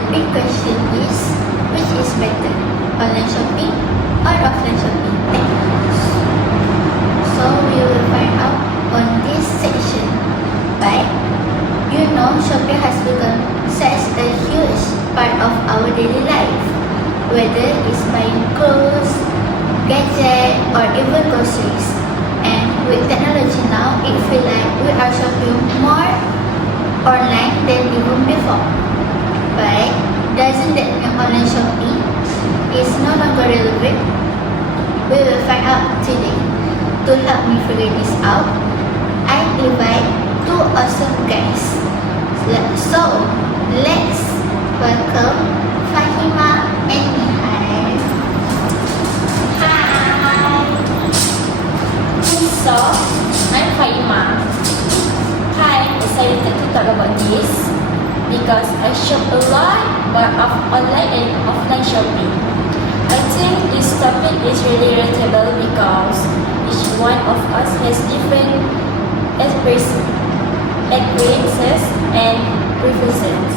the big question is, which is better, online shopping or offline shopping? So we will find out on this section. But shopping has become such a huge part of our daily life, whether it's buying clothes, gadgets, or even groceries. And with technology now, it feels like we are shopping more online than even before. But doesn't that mean online shopping is no longer relevant? We will find out today. To help me figure this out, I invite two awesome guests. So let's welcome Fahima and Nihal. Hi. So, I'm Fahima. I'm excited to talk about this because I shop a lot more of online and offline shopping. I think this topic is really relatable because each one of us has different experiences and preferences.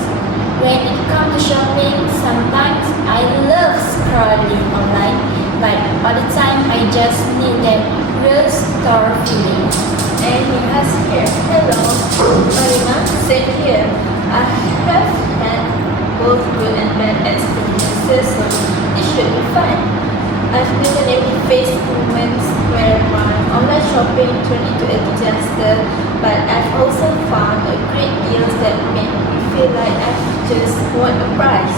When it comes to shopping, sometimes I love scrolling online, but all the time I just need that real store feeling. And he has here. Hello, Marina. Same here. I have had both good and bad experiences, so it should be fun. I've definitely faced moments where my online shopping turned into a disaster, but I've also found a great deals that make me feel like I've just won a grand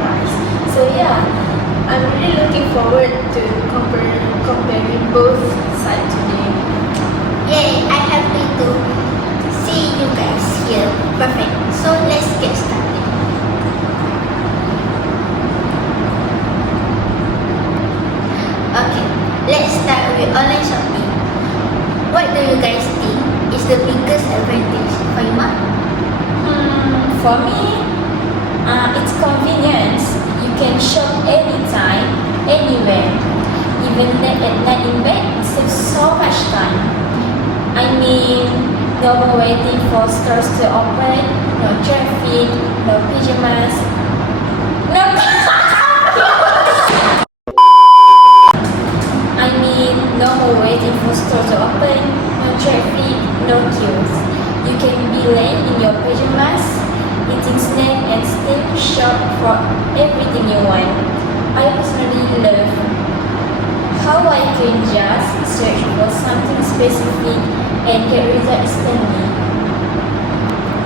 prize. So yeah, I'm really looking forward to comparing both sides today. Yay, I have to see you guys here. Perfect. So let's get started. Okay, let's start with online shopping. What do you guys think is the biggest advantage for you, Ma? For me, it's convenience. You can shop anytime, anywhere. Even late at night in bed, it saves so much time. I mean, no more waiting for stores to open, no traffic, no pajamas, no. I mean, no more waiting for stores to open, no traffic, no queues. You can be late in your pajamas, eating snack and still shop for everything you want. I personally love how I can just search for something specific and get results instantly.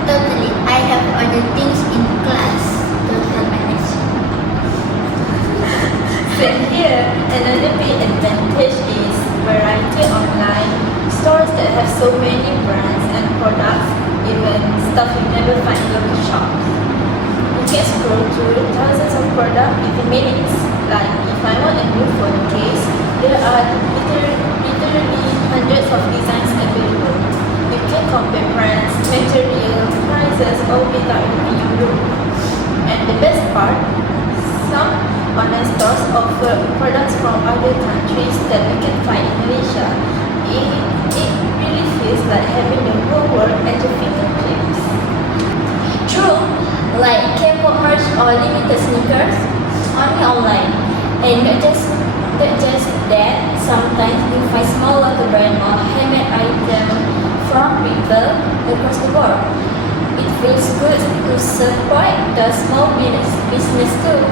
Totally. I have ordered things in class. Total manage. Same here. Another big advantage is variety online. Stores that have so many brands and products, even stuff you never find in local shops. You can scroll through thousands of products within minutes. Like if I want a new phone case, there are literally hundreds of designs available. You can compare brands, materials, prices, all without leaving your room. And the best part, some online stores offer products from other countries that we can find in Malaysia. It really feels like having the whole world at your fingertips. True, like K-pop merch or limited sneakers, only online. And not just that, sometimes you find small local brand or handmade item from people across the world. It feels good to support the small business too.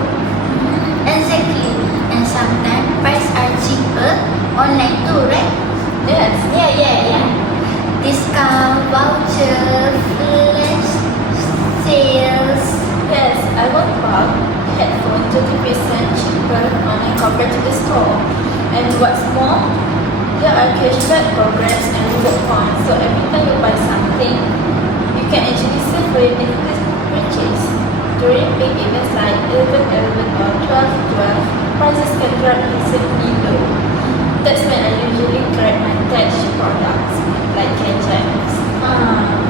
Exactly. And sometimes prices are cheaper online too, right? Yes, yeah. Discount, voucher, flash sales. Yes, I bought bought headphone 30% cheaper online compared to the store. And what's more, there are cashback programs and reward points, so every time you buy something, you can actually save for your next purchase. During big events like 11/11 or 12/12, prices can drop instantly low. That's when I usually grab my tech products like gadgets.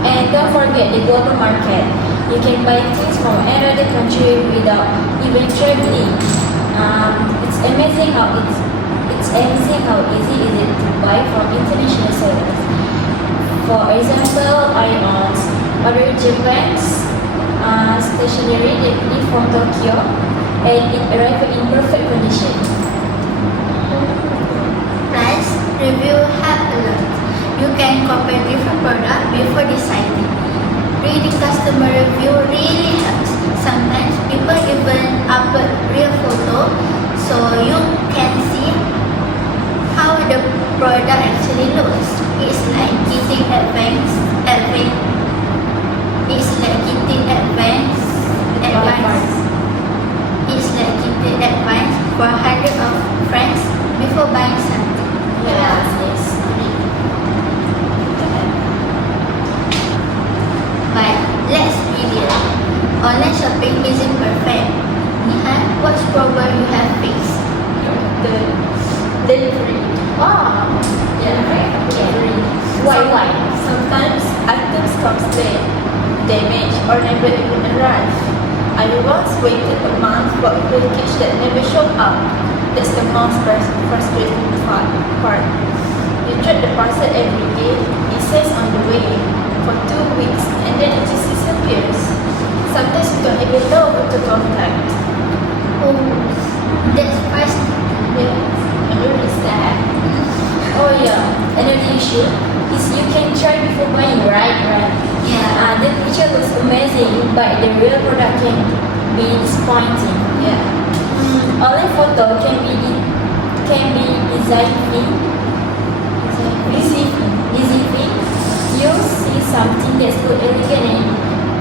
And don't forget the global market. You can buy things from another country without even traveling. It's amazing how easy is it to buy from international sellers. For example, I ordered Japan's stationery directly from Tokyo, and it arrived in perfect condition. Price review help a lot. You can compare different products before deciding. Reading customer review really helps. Sometimes people even upload real photo so you can see how the product actually looks. It's like getting advice for hundreds of friends before buying something. Yes. But let's be real. Online shopping isn't perfect. Nihan, what's problem you have faced? The delivery. Delivery. Why? Sometimes items come late, damaged, or never even arrive. I once waited a month for a package that never showed up. That's the most frustrating part. You check the parcel every day, it says on the way for 2 weeks, and then it just disappears. Sometimes you don't even know who to contact. Oh, that's first. Yes, I'm really sad. Oh yeah, another issue is you can try before buying, right? Yeah. The picture looks amazing, but the real product can be disappointing. Yeah. Online photo can be deceiving. You see something that's look elegant and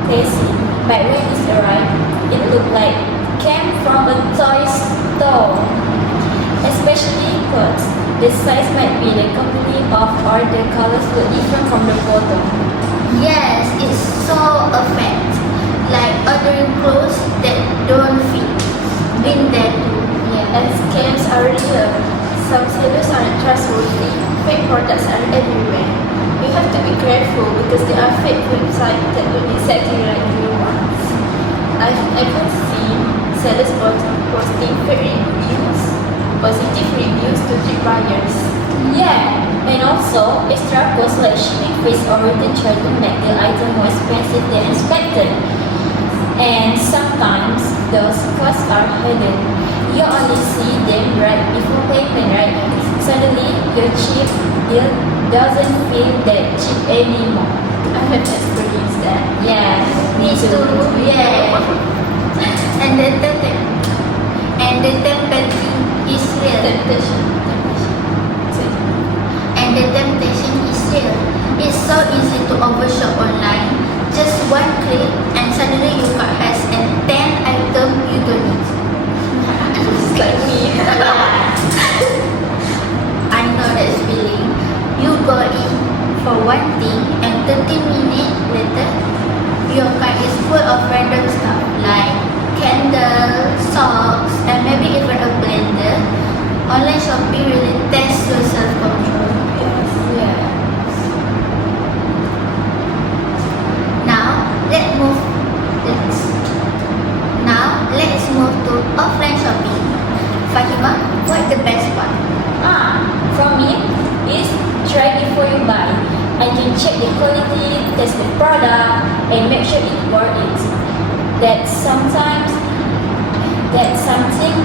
tasty, but when it arrives, it looks like came from a toy store. Especially clothes. The size might be the company off or the colors look different from the photo. Yes, it's so affect. Like ordering clothes that don't fit. Been there too. Yeah, and scams are real. Some sellers aren't trustworthy. Fake products are everywhere. You have to be careful because there are fake websites that look exactly like real ones. I've even seen sellers posting positive reviews to trick buyers. Yeah, and also extra costs like shipping fees or return charges make the item more expensive than expected. And sometimes those costs are hidden. You only see them right before payment, right? Suddenly, your cheap deal doesn't feel that cheap anymore. I have experienced that. Yeah, Me too. Yeah. And the temptation is real. Temptation. And the temptation is real. It's so easy to overshop online. Just one click and suddenly your cart has a 10 item you don't need. It's like me. I know that feeling. You go in for one thing and 30 minutes later, your cart is full of random stuff like candles, socks, and maybe even a blender. Online shopping really tests your self-control. Yeah. Let's move to offline shopping. Fatima, what's the best one? For me, is try before you buy. I can check the quality, test the product, and make sure it's worth it. That's something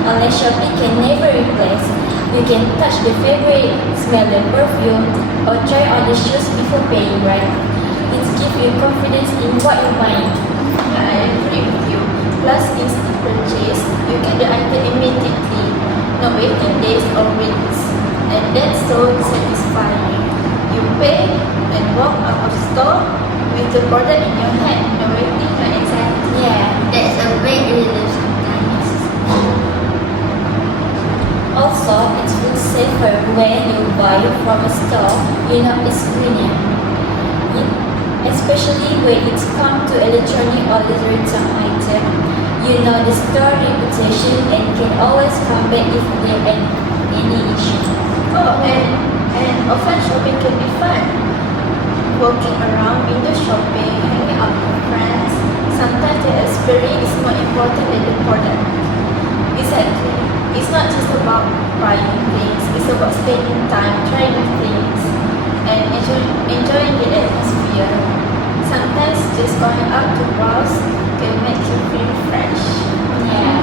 online shopping can never replace. You can touch the fabric, smell the perfume, or try on the shoes before paying, right? It gives you confidence in what you're buying. I agree with you. Plus, instant purchase, you get the item immediately, no waiting days or weeks, and that's so satisfying. You pay and walk out of store with the product in your hand, no waiting, no anxiety. Yeah. That's a great relief sometimes. Also, it feels safer when you buy from a store you know it's cleaner. Especially when it's come to electronic or return item. You know the store reputation and can always come back if there are any issue. Oh, and offline shopping can be fun. Walking around, window shopping, hanging out with friends. Sometimes the experience is more important than the product. Exactly. It's not just about buying things, it's about spending time trying things and enjoying the atmosphere. Sometimes just going out to browse can make you feel fresh. Yeah.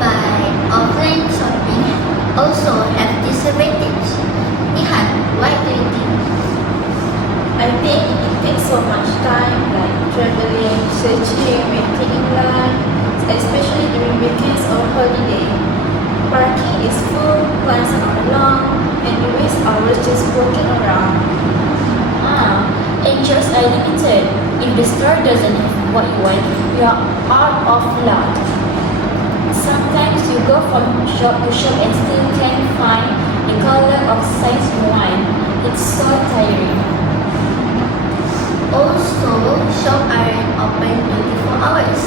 But offline shopping also have disadvantage. Nihan, why do you think? I think it takes so much time, like traveling, searching, waiting in line, especially during weekends or holiday. Parking is full, lines are long, and you waste hours just walking around. And choices are limited. If the store doesn't have what you want, you are out of luck. Sometimes you go from shop to shop and still can't find the color of size you want. It's so tiring. Also, shops aren't open 24 hours.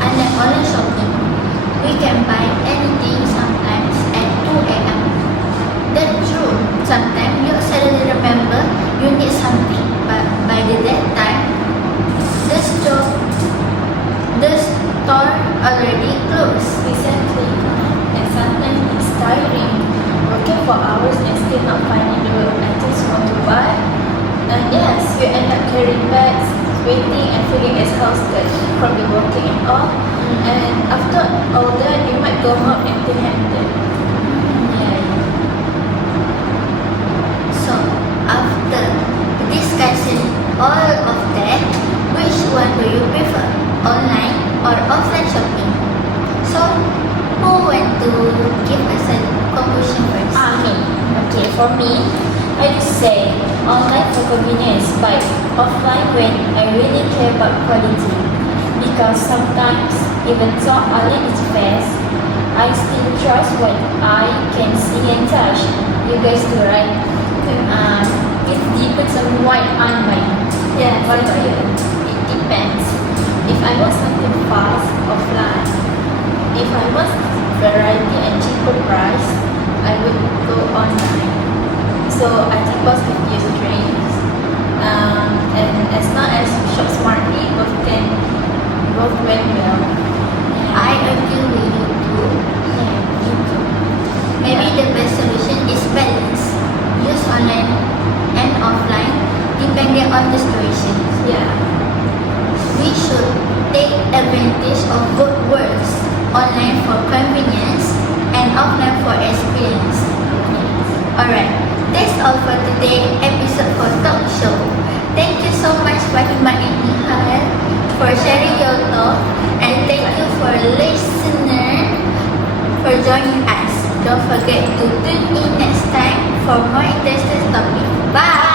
Unlike online shopping, we can buy anything sometimes at 2 a.m. That's true. Sometimes you suddenly remember you need something, but by that time, the store already closed. Exactly. And sometimes it's tiring, working for hours and still not finding the items you want to buy. And yes, you end up carrying bags, waiting and feeling exhausted from the walking and all. And after all that, you might go home empty-handed. Yeah. So, after discussing all of that, which one do you prefer, online or offline shopping? So, who want to give us a conclusion first? Me. Okay, for me, I just say online for convenience, but offline when I really care about quality. Because sometimes, even though online is fast, I still trust what I can see and touch. You guys do, right? It depends on what I'm buying. Yeah, What about you? it depends. If I want something fast, offline. If I want variety and cheaper price, I would go online. So I think both have their strengths. And as long as you shop smartly, both went well. I agree with you too. Maybe the best solution is balance. Use online and offline depending on the situation. Yeah. We should take advantage of both worlds, online for convenience and offline for experience. Alright, that's all for today's episode for Talk Show. Thank you so much Fatima and Nihal for sharing your thoughts, and thank you for listener for joining us. Don't forget to tune in next time for more interesting topics. Bye!